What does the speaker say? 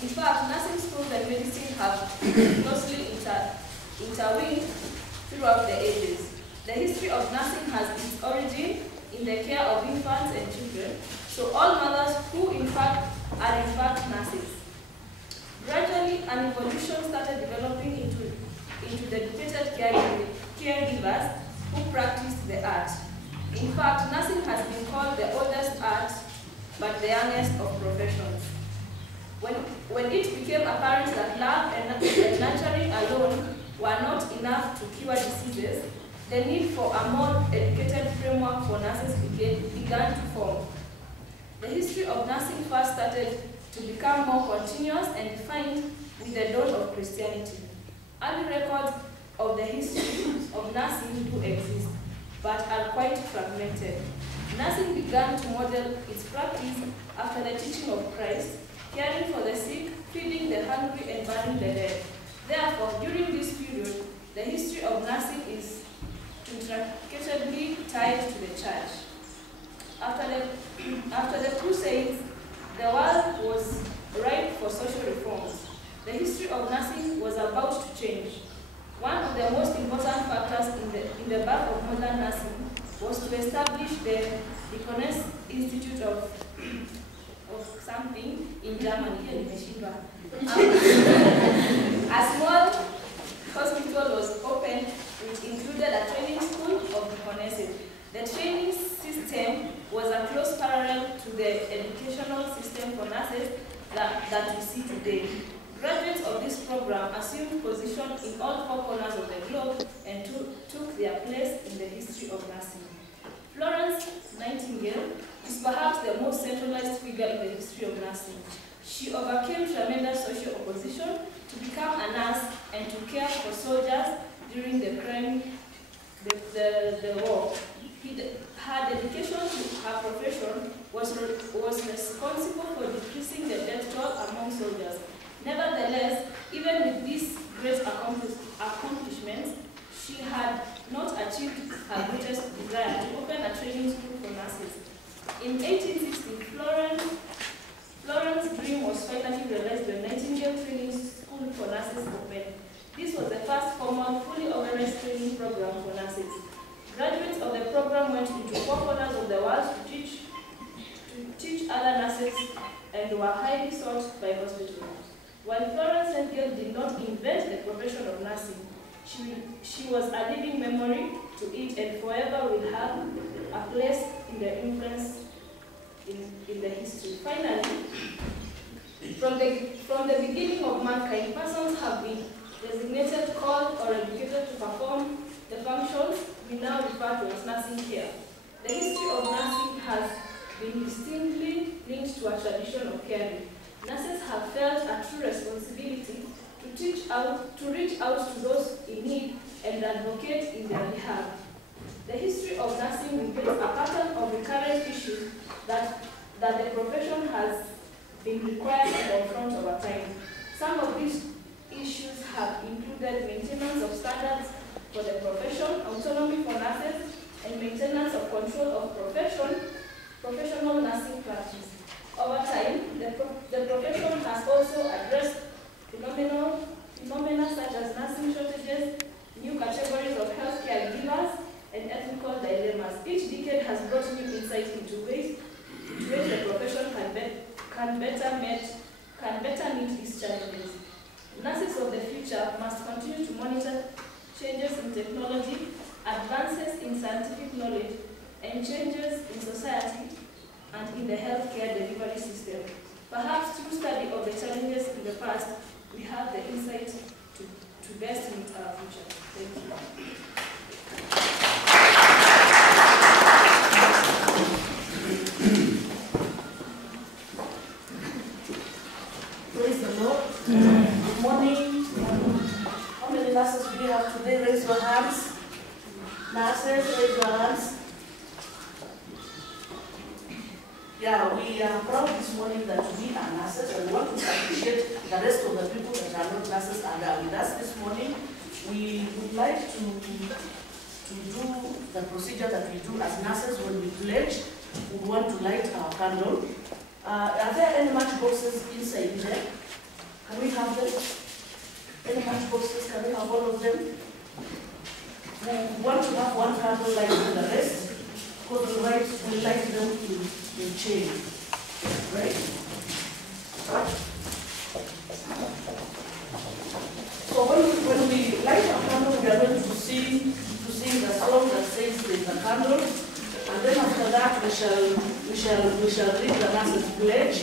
In fact, nursing schools and medicine have closely intertwined throughout the ages. The history of nursing has its origin in the care of infants and children, so all mothers who are in fact nurses. Gradually, an evolution started developing into dedicated caregivers who practiced the art. In fact, nursing has been called the oldest art, but the youngest of professions. When it became apparent that love and nurturing alone were not enough to cure diseases, the need for a more educated framework for nurses began to form. The history of nursing first started to become more continuous and defined with the dawn of Christianity. Early records of the history of nursing do exist, but are quite fragmented. Nursing began to model its practice after the teaching of Christ, caring for the sick, feeding the hungry, and burying the dead. Therefore, during this period, the history of nursing is intricately tied to the church. After the Crusades, the world was ripe for social reforms. The history of nursing was about to change. One of the most important factors in the birth of modern nursing was to establish the Deaconess Institute of something in Germany. A small hospital was opened, which included a training school of deaconesses. The training system was a close parallel to the educational system for nurses that we see today. Graduates of this program assumed position in all four corners of the globe and took their place in the history of nursing. Florence Nightingale is perhaps the most centralized figure in the history of nursing. She overcame tremendous social opposition to become a nurse and to care for soldiers during the war. Her dedication to her profession was responsible for decreasing the death toll among soldiers. Nevertheless, even with these great accomplishments, she had not achieved her greatest desire to open a training school for nurses. In 1860, Florence's dream was finally realized when Nightingale Training School for Nurses opened. This was the first formal, fully organized training program for nurses. Graduates of the program went into four corners of the world to teach other nurses and were highly sought by hospitals. While Florence Nightingale did not invent the profession of nursing, she was a living memory to it and forever will have a place in the influence in the history. Finally, from the beginning of mankind, persons have been designated, called, or educated to perform the functions we now refer to as nursing care. The history of nursing has been distinctly linked to a tradition of caring. Nurses have felt a true responsibility to reach out to those in need and advocate in their behalf. The history of nursing reveals a pattern of recurrent issues that the profession has been required to confront over time. Some of these issues have included maintenance of standards for the profession, autonomy for nurses, and maintenance of control of professional nursing practice. Over time, the profession has also addressed phenomena such as nursing shortages, new categories of healthcare givers, and ethical dilemmas. Each decade has brought new insight into ways the profession can better meet these challenges. Nurses of the future must continue to monitor changes in technology, advances in scientific knowledge, and changes in society and in the healthcare delivery system. Perhaps through study of the challenges in the past, we have the insight to best meet our future. Thank you. Praise the Lord. Good morning. How many nurses do we have today? Raise your hands. Nurses, raise your hands. Yeah, we are proud this morning that we are nurses, and we want to appreciate the rest of the people that are not nurses and are with us this morning. We would like to do the procedure that we do as nurses when we pledge. We want to light our candle. Are there any match boxes inside there? Can we have them? Any matchboxes, can we have all of them? We want to have one candle light for the rest, because we light them in chain. Right? So when we light a candle, we are going to sing the song that says there's a candle, and then after that we shall read the nurse's pledge.